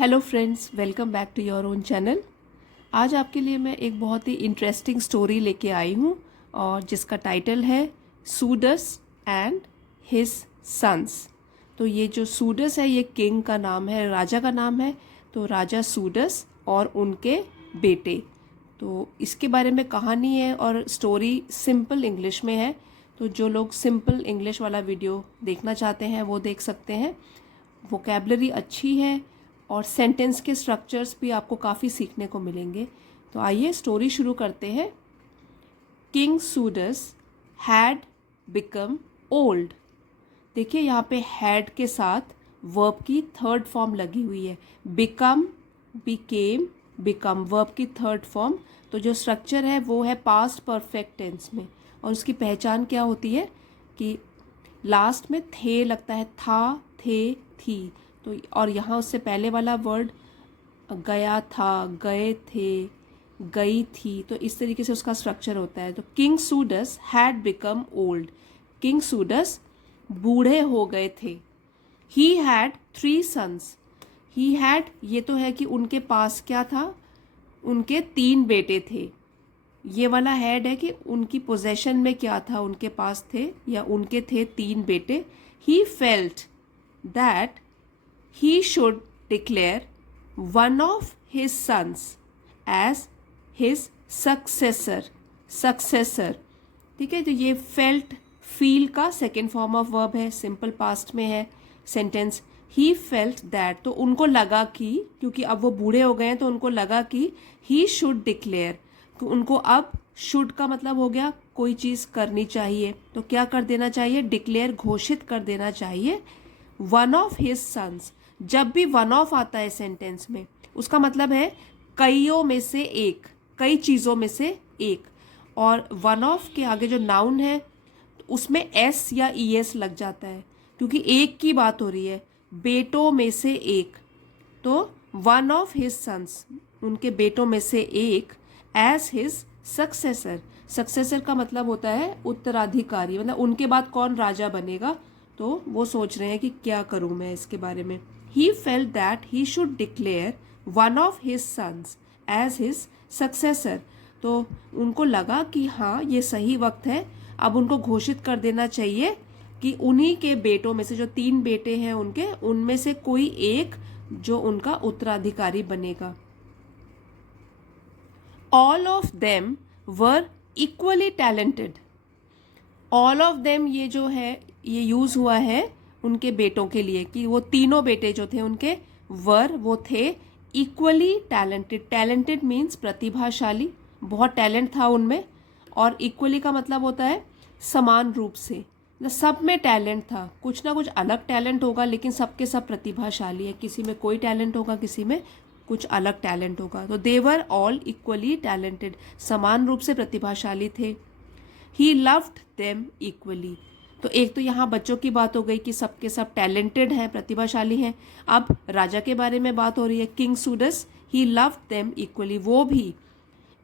Hello friends, welcome back to your own channel. आज आपके लिए मैं एक बहुत ही इंटरेस्टिंग स्टोरी लेके आई हूँ और जिसका टाइटल है सूडस एंड हिज सन्स। तो ये जो सूडस है ये किंग का नाम है, राजा का नाम है। तो राजा सूडस और उनके बेटे। तो इसके बारे में कहानी है और स्टोरी सिंपल इंग्लिश में है। तो जो लोग सिंपल इंग्लिश वाला वीडियो देखना चाहते हैं वो देख सकते हैं। वोकेबलरी अच्छी है और सेंटेंस के स्ट्रक्चर्स भी आपको काफ़ी सीखने को मिलेंगे। तो आइए स्टोरी शुरू करते हैं। King Sudas had become old. देखिए यहाँ पे हैड के साथ वर्ब की थर्ड फॉर्म लगी हुई है। बिकम, बिकेम, बिकम वर्ब की थर्ड फॉर्म। तो जो स्ट्रक्चर है वो है पास्ट परफेक्ट टेंस में। और उसकी पहचान क्या होती है कि लास्ट में थे लगता है, था, थे, थी। तो और यहाँ उससे पहले वाला वर्ड गया था, गए थे, गई थी। तो इस तरीके से उसका स्ट्रक्चर होता है। तो king Sudas had become old. King Sudas बूढ़े हो गए थे। He had 3 sons. He had, ये तो है कि उनके पास क्या था, उनके 3 बेटे थे। ये वाला हैड है कि उनकी पोजेशन में क्या था, उनके पास थे या उनके थे 3 बेटे। ही felt that he should declare one of his sons as his successor। ठीक है। तो ये फेल्ट, फील का सेकेंड फॉर्म ऑफ वर्ब है, सिंपल पास्ट में है सेंटेंस। ही फेल्ट दैट, तो उनको लगा कि, क्योंकि अब वो बूढ़े हो गए हैं तो उनको लगा कि ही शुड डिक्लेयर, तो उनको अब शुड का मतलब हो गया कोई चीज़ करनी चाहिए। तो क्या कर देना चाहिए, डिक्लेयर, घोषित कर देना चाहिए। वन ऑफ हिज सन्स, जब भी वन ऑफ आता है सेंटेंस में उसका मतलब है कईयों में से एक, कई चीज़ों में से एक। और वन ऑफ के आगे जो नाउन है उसमें एस या ई एस लग जाता है क्योंकि एक की बात हो रही है, बेटों में से एक। तो वन ऑफ हिज सन्स, उनके बेटों में से एक, एज हिज सक्सेसर। सक्सेसर का मतलब होता है उत्तराधिकारी, मतलब उनके बाद कौन राजा बनेगा। तो वो सोच रहे हैं कि क्या करूं मैं इसके बारे में। He felt that he should declare one of his sons as his successor. तो उनको लगा कि हाँ ये सही वक्त है, अब उनको घोषित कर देना चाहिए कि उन्हीं के बेटों में से, जो 3 बेटे हैं उनके, उनमें से कोई एक जो उनका उत्तराधिकारी बनेगा। All of them were equally talented. All of them, ये जो है ये यूज हुआ है उनके बेटों के लिए कि वो तीनों बेटे जो थे उनके, वर, वो थे इक्वली टैलेंटेड। टैलेंटेड मीन्स प्रतिभाशाली, बहुत टैलेंट था उनमें। और इक्वली का मतलब होता है समान रूप से, मतलब सब में टैलेंट था, कुछ ना कुछ अलग टैलेंट होगा लेकिन सबके सब प्रतिभाशाली है। किसी में कोई टैलेंट होगा, किसी में कुछ अलग टैलेंट होगा। तो दे वर ऑल इक्वली टैलेंटेड, समान रूप से प्रतिभाशाली थे। ही लव्ड देम इक्वली। तो एक तो यहाँ बच्चों की बात हो गई कि सबके सब टैलेंटेड हैं, प्रतिभाशाली हैं। अब राजा के बारे में बात हो रही है। King Sudas, he loved them equally, वो भी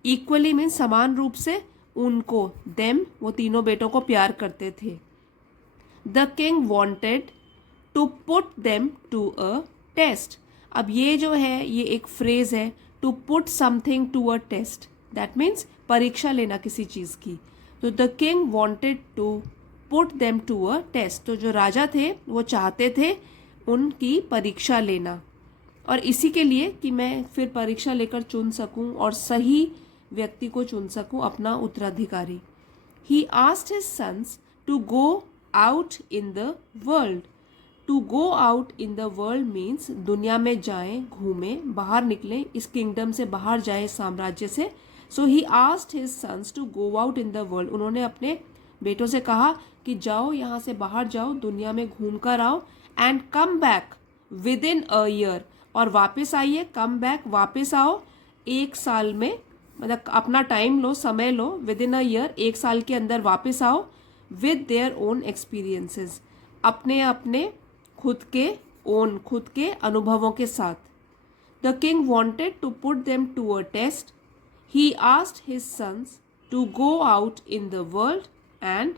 इक्वली मीन समान रूप से उनको, देम वो तीनों बेटों को प्यार करते थे। The king wanted to put them to a test. अब ये जो है ये एक फ्रेज है, to put something to a test, that means परीक्षा लेना किसी चीज़ की। तो the king wanted to put them to a test, तो जो राजा थे वो चाहते थे उनकी परीक्षा लेना। और इसी के लिए कि मैं फिर परीक्षा लेकर चुन सकूं और सही व्यक्ति को चुन सकूं अपना उत्तराधिकारी। He asked his sons to go out in the world. To go out in the world means दुनिया में जाएं, घूमें, बाहर निकलें, इस किंगडम से बाहर जाएं, इस साम्राज्य से। So he asked his sons to go out in the world. उन्होंने अपने बेटों से कहा कि जाओ, यहाँ से बाहर जाओ, दुनिया में घूम कर आओ, and come back with in a year, और वापस आइए, कम बैक, वापस आओ 1 साल में, मतलब अपना टाइम लो, समय लो, विद इन अ ईयर, 1 साल के अंदर वापस आओ, विद देयर ओन एक्सपीरियंसेस, अपने अपने खुद के अनुभवों के साथ। The king wanted to put them to a test. He asked his sons to go out in the world and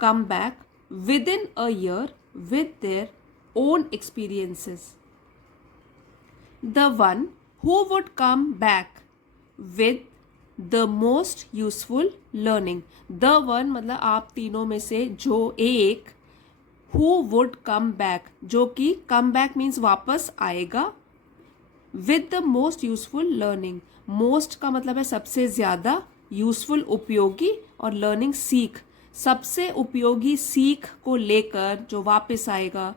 come back within a year with their own experiences. The one who would come back with the most useful learning. The one मतलब आप तीनों में से जो एक, who would come back जो कि come back means वापस आएगा, with the most useful learning, most का मतलब है सबसे ज्यादा, यूजफुल उपयोगी, और लर्निंग सीख, सबसे उपयोगी सीख को लेकर जो वापस आएगा,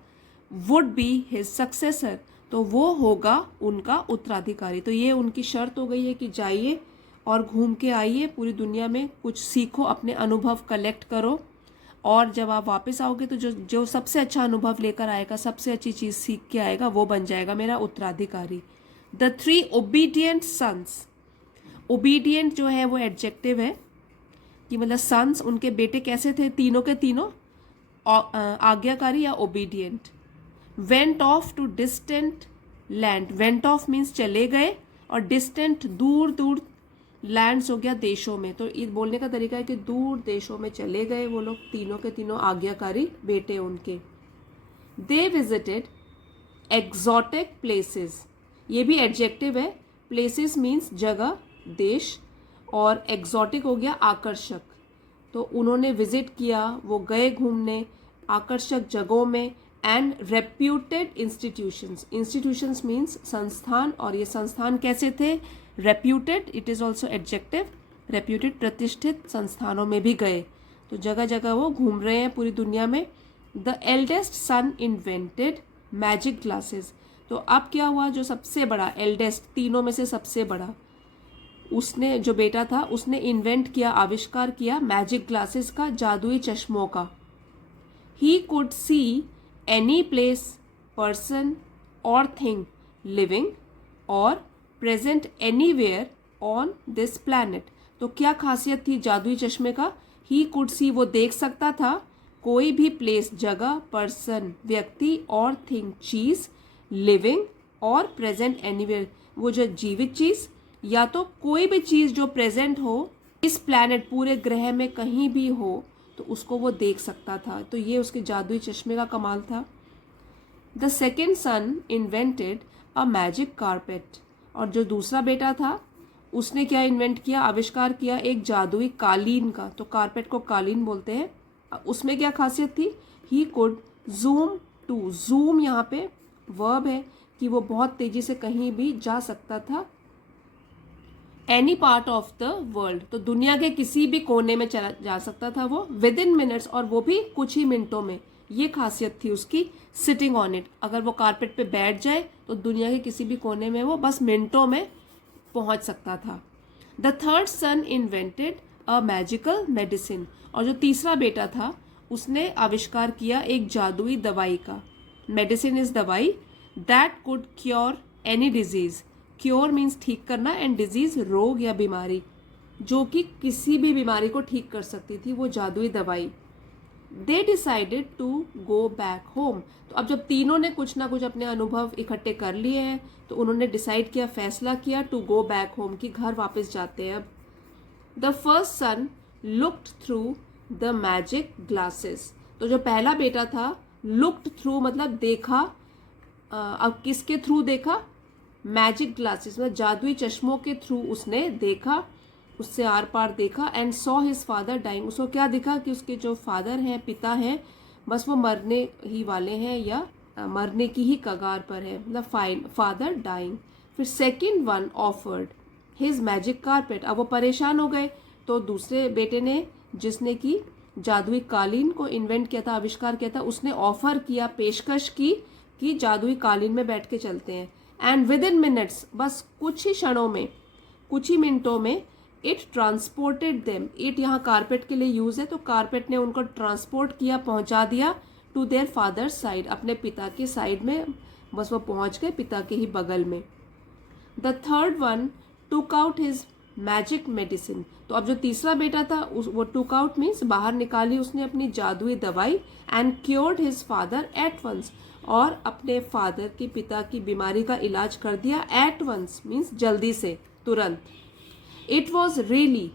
वुड बी हिज सक्सेसर, तो वो होगा उनका उत्तराधिकारी। तो ये उनकी शर्त हो गई है कि जाइए और घूम के आइए, पूरी दुनिया में कुछ सीखो, अपने अनुभव कलेक्ट करो, और जब आप वापस आओगे तो जो जो सबसे अच्छा अनुभव लेकर आएगा, सबसे अच्छी चीज़ सीख के आएगा, वो बन जाएगा मेरा उत्तराधिकारी। The three obedient sons, obedient जो है वो एडजेक्टिव है कि मतलब सन्स, उनके बेटे कैसे थे, तीनों के तीनों आज्ञाकारी या obedient. Went off to distant land, went off means चले गए, और डिस्टेंट दूर दूर, लैंड्स हो गया देशों में, तो ये बोलने का तरीका है कि दूर देशों में चले गए वो लोग, तीनों के तीनों आज्ञाकारी बेटे उनके। दे विजिटेड एग्जॉटिक प्लेसेस, ये भी एडजेक्टिव है, प्लेसेस मीन्स जगह, देश, और एग्जॉटिक हो गया आकर्षक, तो उन्होंने विजिट किया, वो गए घूमने आकर्षक जगहों में। And reputed institutions, institutions means संस्थान, और ये संस्थान कैसे थे, reputed, it is also adjective, reputed प्रतिष्ठित संस्थानों में भी गए, तो जगह जगह वो घूम रहे हैं पूरी दुनिया में। The eldest son invented magic glasses, तो अब क्या हुआ, जो सबसे बड़ा, एल्डेस्ट तीनों में से सबसे बड़ा, उसने, जो बेटा था, उसने इन्वेंट किया, आविष्कार किया मैजिक ग्लासेस का, जादुई चश्मों का। He could see any place, person और थिंग लिविंग और present anywhere on this planet, तो क्या खासियत थी जादुई चश्मे का, ही कुड सी वो देख सकता था, कोई भी प्लेस जगह, पर्सन व्यक्ति, और थिंग चीज, लिविंग और प्रेजेंट एनीवेयर वो जो जीवित चीज, या तो कोई भी चीज जो प्रेजेंट हो इस प्लैनेट पूरे ग्रह में कहीं भी हो, तो उसको वो देख सकता था, तो ये उसके जादुई चश्मे का कमाल था। The second sun invented a magic carpet, और जो दूसरा बेटा था उसने क्या इन्वेंट किया, आविष्कार किया एक जादुई कालीन का, तो कारपेट को कालीन बोलते हैं। उसमें क्या खासियत थी, he could zoom to, zoom यहाँ पे वर्ब है कि वो बहुत तेजी से कहीं भी जा सकता था, any part of the world, तो दुनिया के किसी भी कोने में चला जा सकता था वो, विद इन मिनट्स, और वो भी कुछ ही मिनटों में, ये खासियत थी उसकी। सिटिंग ऑन इट, अगर वो कारपेट पे बैठ जाए तो दुनिया के किसी भी कोने में वो बस मिनटों में पहुंच सकता था। The third son invented a magical medicine, और जो तीसरा बेटा था उसने आविष्कार किया एक जादुई दवाई का, मेडिसिन इज दवाई, that could cure any disease, cure means ठीक करना, एंड डिजीज रोग या बीमारी, जो कि किसी भी बीमारी को ठीक कर सकती थी वो जादुई दवाई। They decided to go back home, तो अब जब तीनों ने कुछ ना कुछ अपने अनुभव इकट्ठे कर लिए हैं, तो उन्होंने डिसाइड किया, फैसला किया, टू गो बैक होम, कि घर वापस जाते हैं अब। The first son looked through the magic glasses, तो जो पहला बेटा था, लुक्ड थ्रू मतलब देखा, अब किसके थ्रू देखा, मैजिक ग्लासेस मतलब जादुई चश्मों के थ्रू उसने देखा, उससे आर पार देखा। And saw his father dying, उसको क्या दिखा कि उसके जो फादर हैं, पिता हैं, बस वो मरने ही वाले हैं या मरने की ही कगार पर है, मतलब फादर डाइंग। फिर second one offered his magic carpet, अब वो परेशान हो गए, तो दूसरे बेटे ने, जिसने कि जादुई कालीन को इन्वेंट किया था, आविष्कार किया था, उसने ऑफर किया, पेशकश की कि जादुई कालीन में बैठ के चलते हैं। एंड विद इन मिनट्स, बस कुछ ही क्षणों में, कुछ ही मिनटों में, इट ट्रांसपोर्टेड देम, इट यहाँ कारपेट के लिए यूज है, तो कारपेट ने उनको ट्रांसपोर्ट किया, पहुंचा दिया टू देयर फादर साइड, अपने पिता के साइड में, बस वो पहुंच गए पिता के ही बगल में। The third one took out his magic medicine, तो अब जो तीसरा बेटा था वो टुक आउट मीन्स बाहर निकाली उसने अपनी जादुई दवाई, and cured his father at once, और अपने फादर के पिता की बीमारी का इलाज कर दिया, एट वंस मीन्स जल्दी से, तुरंत। It was really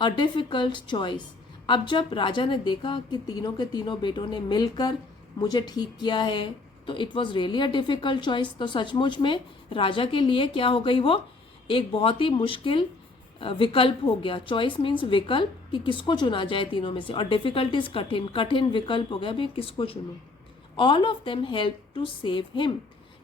a difficult choice, अब जब राजा ने देखा कि तीनों के तीनों बेटों ने मिलकर मुझे ठीक किया है, तो it was really a difficult choice. तो सचमुच में राजा के लिए क्या हो गई, वो एक बहुत ही मुश्किल विकल्प हो गया। चॉइस मीन्स विकल्प, कि किसको चुना जाए तीनों में से, और डिफिकल्टीज कठिन, कठिन विकल्प हो गया, अभी किसको चुनूं। All of them help to save him,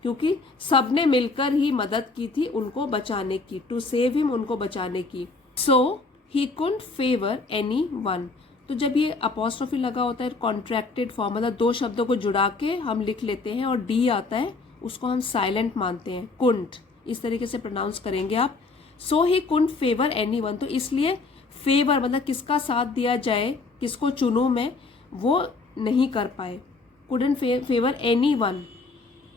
क्योंकि सबने मिलकर ही मदद की थी उनको बचाने की, टू सेव हिम, उनको बचाने की। So he couldn't favour any one. तो जब ये अपॉस्ट्रोफी लगा होता है कॉन्ट्रैक्टेड फॉर्म, मतलब दो शब्दों को जुड़ा के हम लिख लेते हैं और डी आता है, उसको हम साइलेंट मानते हैं, कुंट, इस तरीके से प्रोनाउंस करेंगे आप। So he couldn't favour any one, तो इसलिए फेवर मतलब किसका साथ दिया जाए, किसको चुनूं मैं, वो नहीं कर पाए। कुडंट फेवर एनी वन,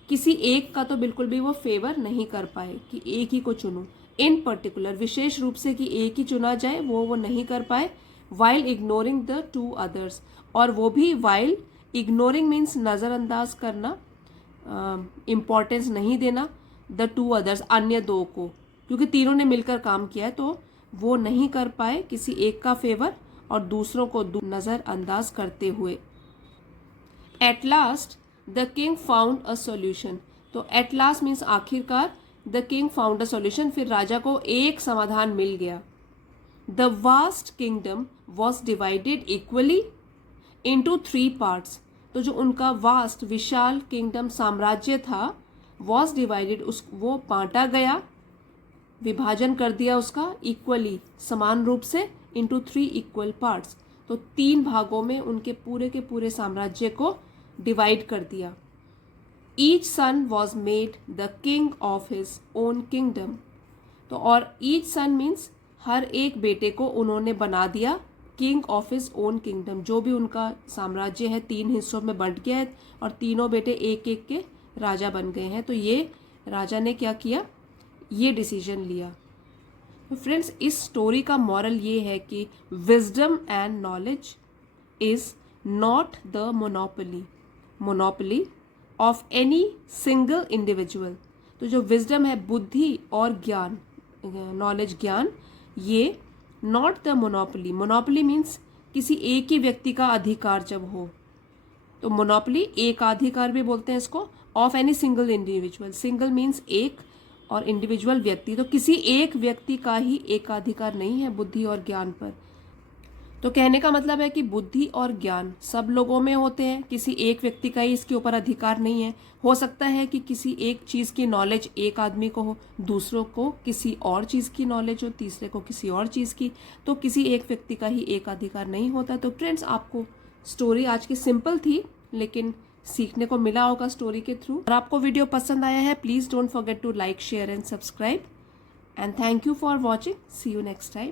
किसी एक का तो बिल्कुल भी वो फेवर नहीं कर पाए कि एक ही को चुनूं। इन पर्टिकुलर, विशेष रूप से कि एक ही चुना जाए, वो नहीं कर पाए। While ignoring the two others, और वो भी वाइल इग्नोरिंग मीन्स नज़रअंदाज करना, इम्पोर्टेंस नहीं देना, द टू अदर्स, अन्य दो को, क्योंकि तीनों ने मिलकर काम किया है, तो वो नहीं कर पाए किसी एक का फेवर और दूसरों को नज़रअंदाज करते हुए। At last the king found a solution, तो एट लास्ट मीन्स आखिरकार, the king found a solution, फिर राजा को एक समाधान मिल गया। The vast kingdom was divided equally into 3 parts, तो जो उनका वास्ट विशाल किंगडम साम्राज्य था, वॉज डिवाइडेड, वो बांटा गया, विभाजन कर दिया उसका, इक्वली समान रूप से, इंटू 3 इक्वल पार्ट्स, तो 3 भागों में उनके पूरे के पूरे साम्राज्य को डिवाइड कर दिया। Each son was made the king of his own kingdom, तो और ईच सन मीन्स हर एक बेटे को उन्होंने बना दिया king of his own kingdom, जो भी उनका साम्राज्य है 3 हिस्सों में बंट गया है और तीनों बेटे एक एक के राजा बन गए हैं। तो ये राजा ने क्या किया, ये डिसीजन लिया। तो फ्रेंड्स, इस स्टोरी का मॉरल ये है कि wisdom and knowledge is not the monopoly of any single individual. तो जो विजडम है, बुद्धि और ज्ञान, नॉलेज ज्ञान, ये नॉट द मोनोपोली मीन्स किसी एक ही व्यक्ति का अधिकार जब हो, तो मोनोपोली एकाधिकार भी बोलते हैं इसको, of any single individual, single means एक और इंडिविजुअल व्यक्ति, तो किसी एक व्यक्ति का ही एकाधिकार नहीं है बुद्धि और ज्ञान पर। तो कहने का मतलब है कि बुद्धि और ज्ञान सब लोगों में होते हैं, किसी एक व्यक्ति का ही इसके ऊपर अधिकार नहीं है। हो सकता है कि किसी एक चीज़ की नॉलेज एक आदमी को हो, दूसरों को किसी और चीज़ की नॉलेज हो, तीसरे को किसी और चीज़ की, तो किसी एक व्यक्ति का ही एक अधिकार नहीं होता। तो फ्रेंड्स, आपको स्टोरी आज की सिंपल थी, लेकिन सीखने को मिला होगा स्टोरी के थ्रू। अगर आपको वीडियो पसंद आया है, please don't forget to like, share and subscribe, and thank you for watching. See you next time.